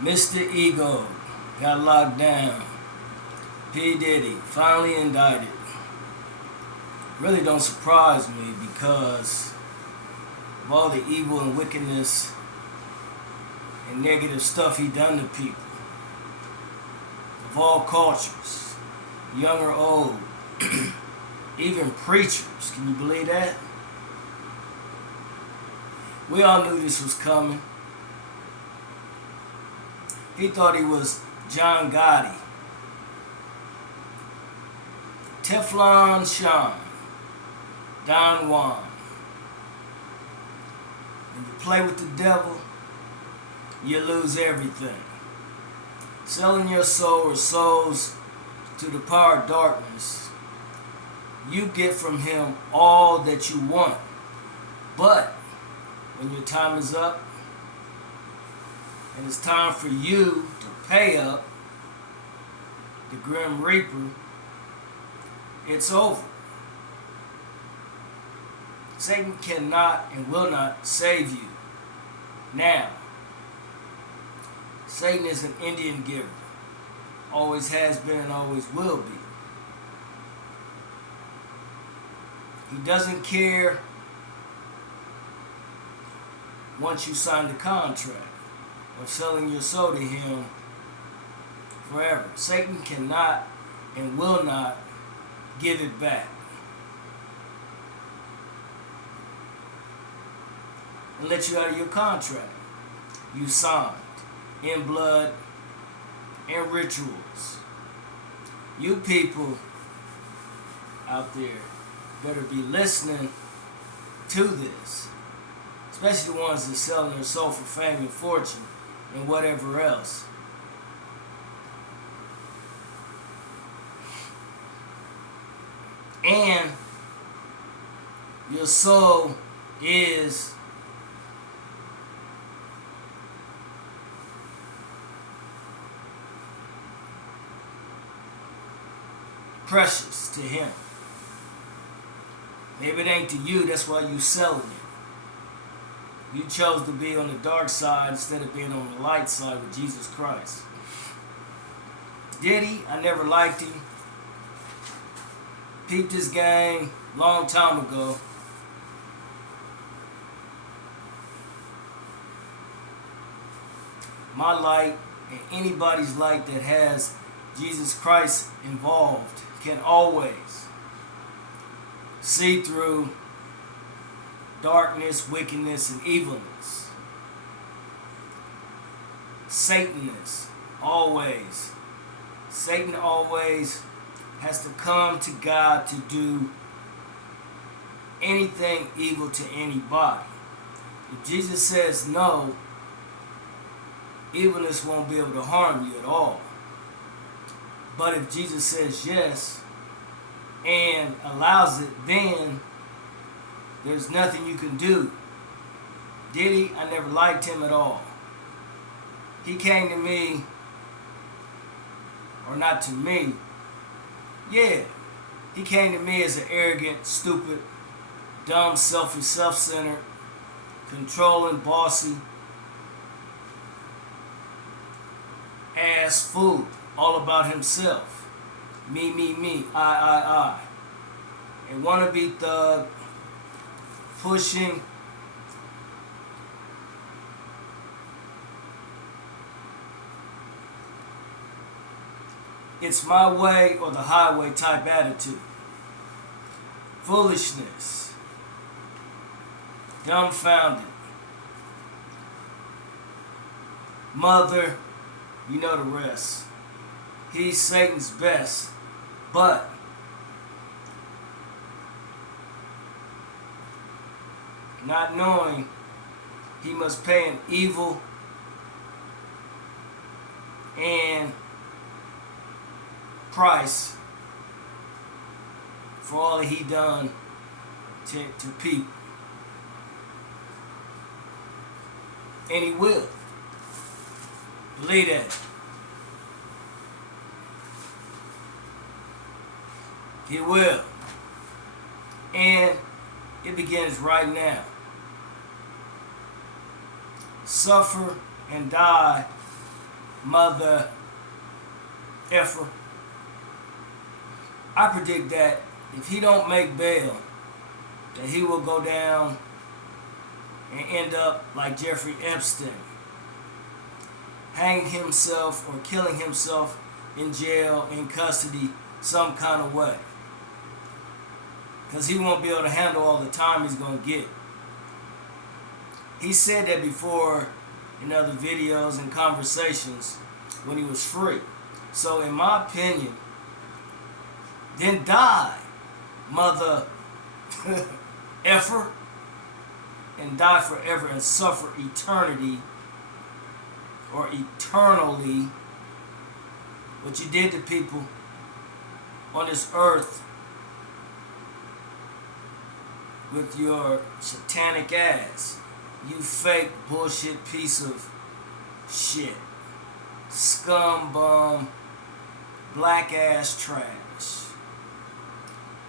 Mr. Ego got locked down. P. Diddy finally indicted. Really don't surprise me because of all the evil and wickedness and negative stuff he done to people of all cultures, young or old, even preachers. Can you believe that? We all knew this was coming. He thought he was John Gotti. Teflon Sean. Don Juan. When you play with the devil, you lose everything. Selling your soul or souls to the power of darkness, you get from him all that you want. But when your time is up, and it's time for you to pay up, the Grim Reaper, it's over. Satan cannot and will not save you. Now, Satan is an Indian giver. Always has been and always will be. He doesn't care once you sign the contract of selling your soul to him forever. Satan cannot and will not give it back. And let you out of your contract you signed in blood and rituals. You people out there better be listening to this, especially the ones that are selling their soul for fame and fortune and whatever else. And your soul is precious to him. Maybe it ain't to you, that's why you selling it. You chose to be on the dark side instead of being on the light side with Jesus Christ. Diddy, I never liked him. Peeped his game long time ago. My light and anybody's light that has Jesus Christ involved can always see through darkness, wickedness, and evilness. Satanness, always. Satan always has to come to God to do anything evil to anybody. If Jesus says no, evilness won't be able to harm you at all. But if Jesus says yes and allows it, then there's nothing you can do. Diddy, I never liked him at all. He came to me, or not to me, yeah, he came to me as an arrogant, stupid, dumb, selfish, self-centered, controlling, bossy, ass fool, all about himself. Me, I. A wannabe thug, pushing it's my way or the highway type attitude. Foolishness. Dumbfounded. Mother, you know the rest. He's Satan's best, but not knowing he must pay an evil and price for all that he done to people. And he will. Believe that. He will. And it begins right now. Suffer and die mother effer. I predict that if he don't make bail, that he will go down and end up like Jeffrey Epstein, hanging himself or killing himself in jail, in custody, some kind of way. Because he won't be able to handle all the time he's going to get. He said that before in other videos and conversations when he was free. So in my opinion, then die, mother effer, and die forever and suffer eternity or eternally what you did to people on this earth with your satanic ass. You fake bullshit piece of shit. Scum bum, black ass trash.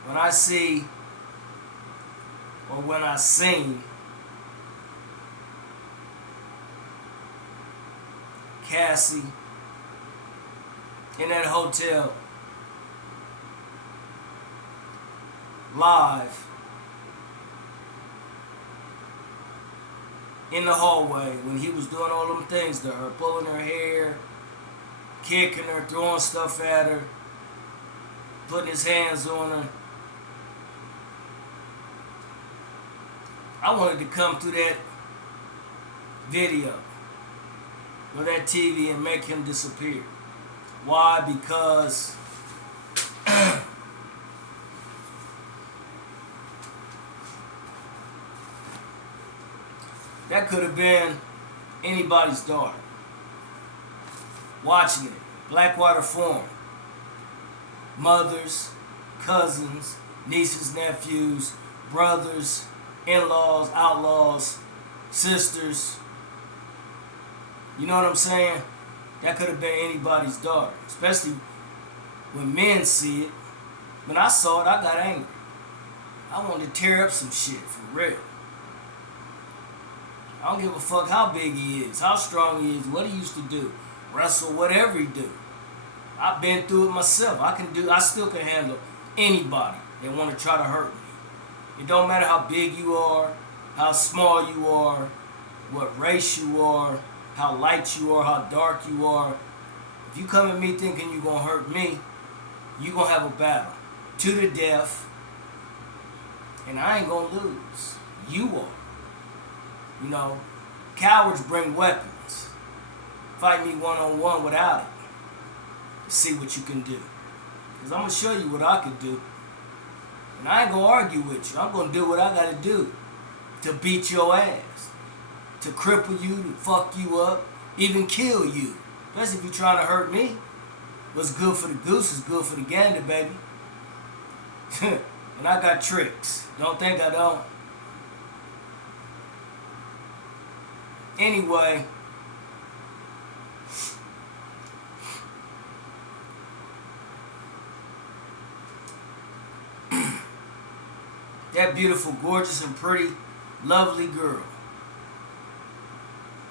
When I see, or when I seen Cassie in that hotel live in the hallway when he was doing all them things to her, pulling her hair, kicking her, throwing stuff at her, putting his hands on her. I wanted to come through that video or that TV and make him disappear. Why? Because that could have been anybody's daughter. Watching it, Blackwater Forum. Mothers, cousins, nieces, nephews, brothers, in-laws, outlaws, sisters. You know what I'm saying? That could have been anybody's daughter. Especially when men see it. When I saw it, I got angry. I wanted to tear up some shit, for real. I don't give a fuck how big he is, how strong he is, what he used to do. Wrestle, whatever he do. I've been through it myself. I still can handle anybody that want to try to hurt me. It don't matter how big you are, how small you are, what race you are, how light you are, how dark you are. If you come at me thinking you're going to hurt me, you're going to have a battle. To the death. And I ain't going to lose. You are. You know, cowards bring weapons. Fight me one-on-one without it. See what you can do. Because I'm going to show you what I can do. And I ain't going to argue with you. I'm going to do what I got to do to beat your ass. To cripple you, to fuck you up, even kill you. Especially if you're trying to hurt me. What's good for the goose is good for the gander, baby. And I got tricks. Don't think I don't. Anyway, that beautiful, gorgeous, and pretty, lovely girl,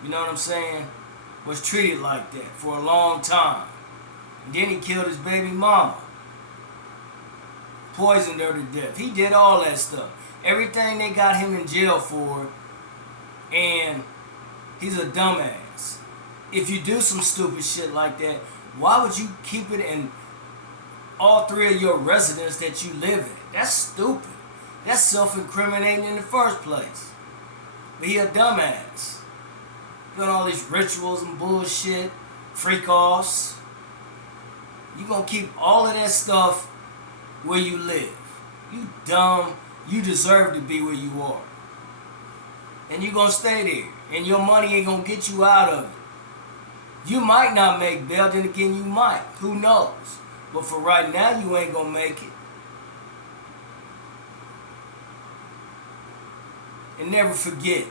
you know what I'm saying, was treated like that for a long time. And then he killed his baby mama. Poisoned her to death. He did all that stuff. Everything they got him in jail for, and he's a dumbass. If you do some stupid shit like that, why would you keep it in all three of your residents that you live in? That's stupid. That's self-incriminating in the first place. But he a dumbass. Doing all these rituals and bullshit, freak-offs. You gonna keep all of that stuff where you live. You dumb. You deserve to be where you are. And you gonna stay there. And your money ain't gonna get you out of it. You might not make bail, then again you might. Who knows? But for right now, you ain't gonna make it. And never forget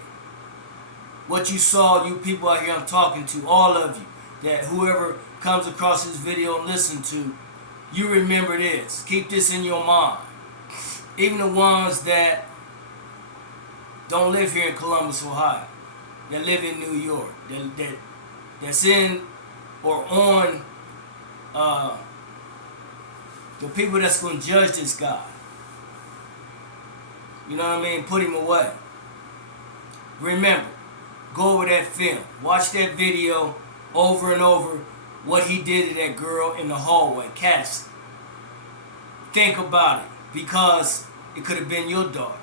what you saw, you people out here I'm talking to, all of you, that whoever comes across this video and listen to, you remember this. Keep this in your mind. Even the ones that don't live here in Columbus, Ohio, that live in New York, that's in or on the people that's going to judge this guy. You know what I mean? Put him away. Remember, go over that film. Watch that video over and over. What he did to that girl in the hallway. Cassie. Think about it. Because it could have been your daughter.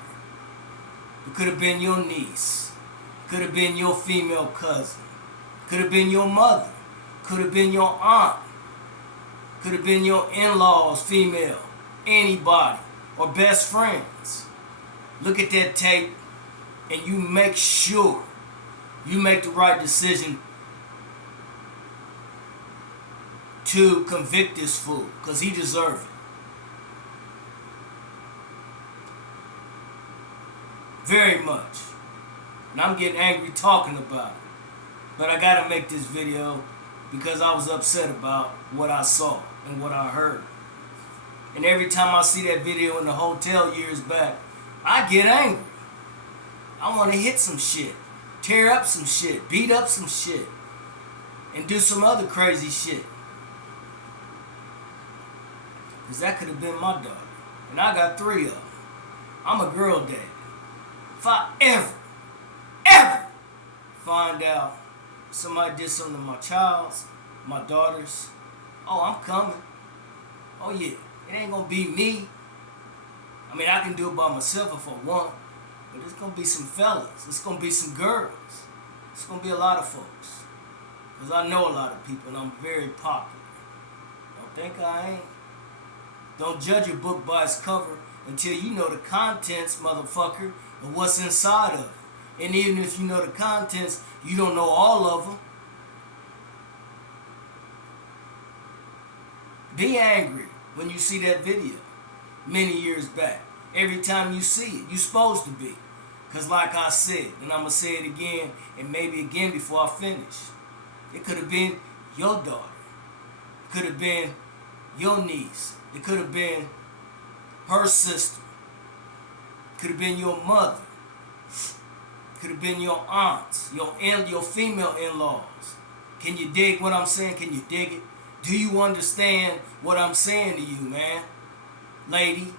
It could have been your niece. It could have been your female cousin. It could have been your mother. It could have been your aunt. It could have been your in-laws, female. Anybody. Or best friends. Look at that tape and you make sure you make the right decision to convict this fool, because he deserves it. Very much. And I'm getting angry talking about it. But I gotta make this video because I was upset about what I saw and what I heard. And every time I see that video in the hotel years back, I get angry. I want to hit some shit, tear up some shit, beat up some shit, and do some other crazy shit. Because that could have been my daughter. And I got 3 of them. I'm a girl dad. If I ever find out somebody did something to my child's, my daughter's, oh, I'm coming. Oh, yeah. It ain't going to be me. I mean, I can do it by myself if I want. But it's going to be some fellas. It's going to be some girls. It's going to be a lot of folks. Because I know a lot of people and I'm very popular. Don't think I ain't. Don't judge a book by its cover until you know the contents, motherfucker, of what's inside of it. And even if you know the contents, you don't know all of them. Be angry when you see that video many years back. Every time you see it, you're supposed to be. Because like I said, and I'm going to say it again, and maybe again before I finish, it could have been your daughter. It could have been your niece. It could have been her sister. It could have been your mother. It could have been your aunts, your female in-laws. Can you dig what I'm saying? Can you dig it? Do you understand what I'm saying to you, man? Lady,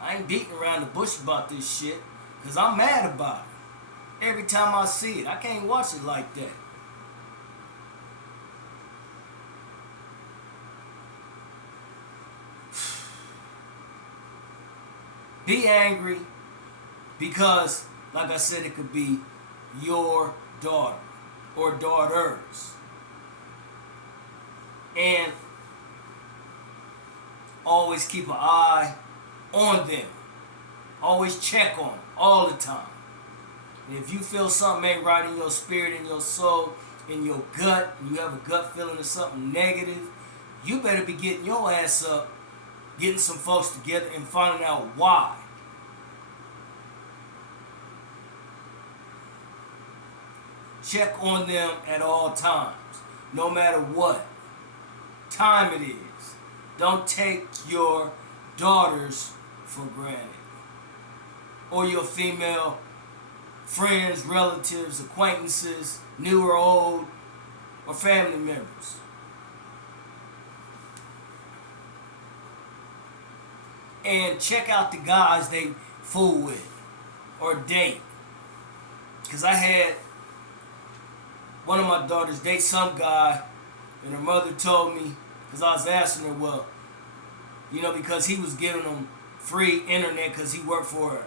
I ain't beating around the bush about this shit because I'm mad about it. Every time I see it, I can't watch it like that. Be angry because, like I said, it could be your daughter or daughters. And always keep an eye on them. Always check on them all the time. And if you feel something ain't right in your spirit, in your soul, in your gut, and you have a gut feeling of something negative, you better be getting your ass up, getting some folks together and finding out why. Check on them at all times, no matter what time it is. Don't take your daughters for granted. Or your female friends, relatives, acquaintances, new or old, or family members. And check out the guys they fool with or date. Because I had one of my daughters date some guy, and her mother told me, because I was asking her, well, you know, because he was giving them free internet because he worked for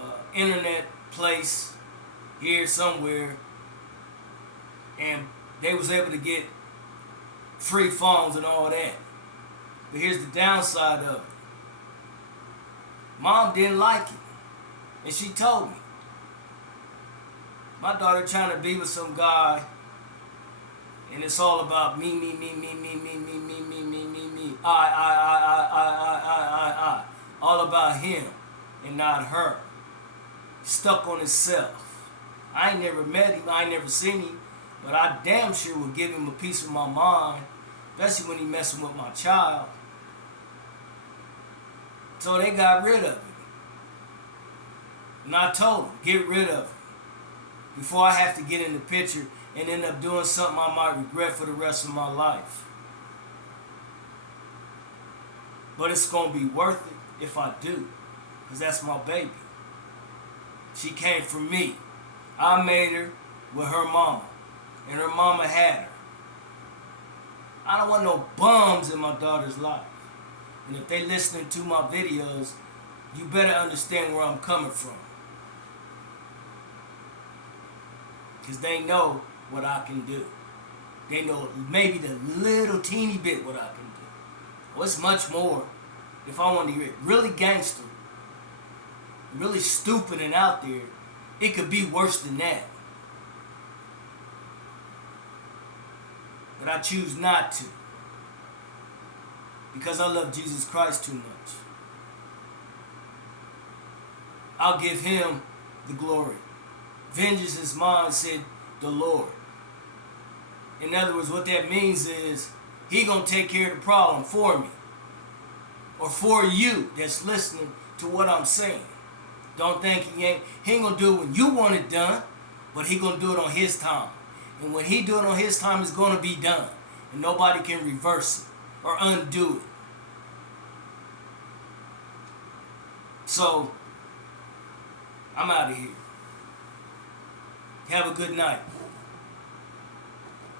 an internet place here somewhere, and they was able to get free phones and all that. But here's the downside of it. Mom didn't like it, and she told me. My daughter trying to be with some guy, and it's all about me, I. All about him and not her. Stuck on himself. I ain't never met him, I ain't never seen him, but I damn sure would give him a piece of my mind, especially when he messing with my child. So they got rid of him. And I told him, get rid of him before I have to get in the picture and end up doing something I might regret for the rest of my life. But it's going to be worth it if I do, because that's my baby. She came from me. I made her with her mama, and her mama had her. I don't want no bums in my daughter's life. And if they listening to my videos, you better understand where I'm coming from. Because they know what I can do. They know maybe the little teeny bit what I can do. Well, it's much more. If I want to get really gangster, really stupid and out there, it could be worse than that. But I choose not to. Because I love Jesus Christ too much. I'll give him the glory. Vengeance is mine, said the Lord. In other words, what that means is he gonna take care of the problem for me. Or for you that's listening to what I'm saying. Don't think he ain't gonna do it when you want it done, but he gonna do it on his time. And when he do it on his time, it's gonna be done. And nobody can reverse it or undo it. So, I'm out of here. Have a good night.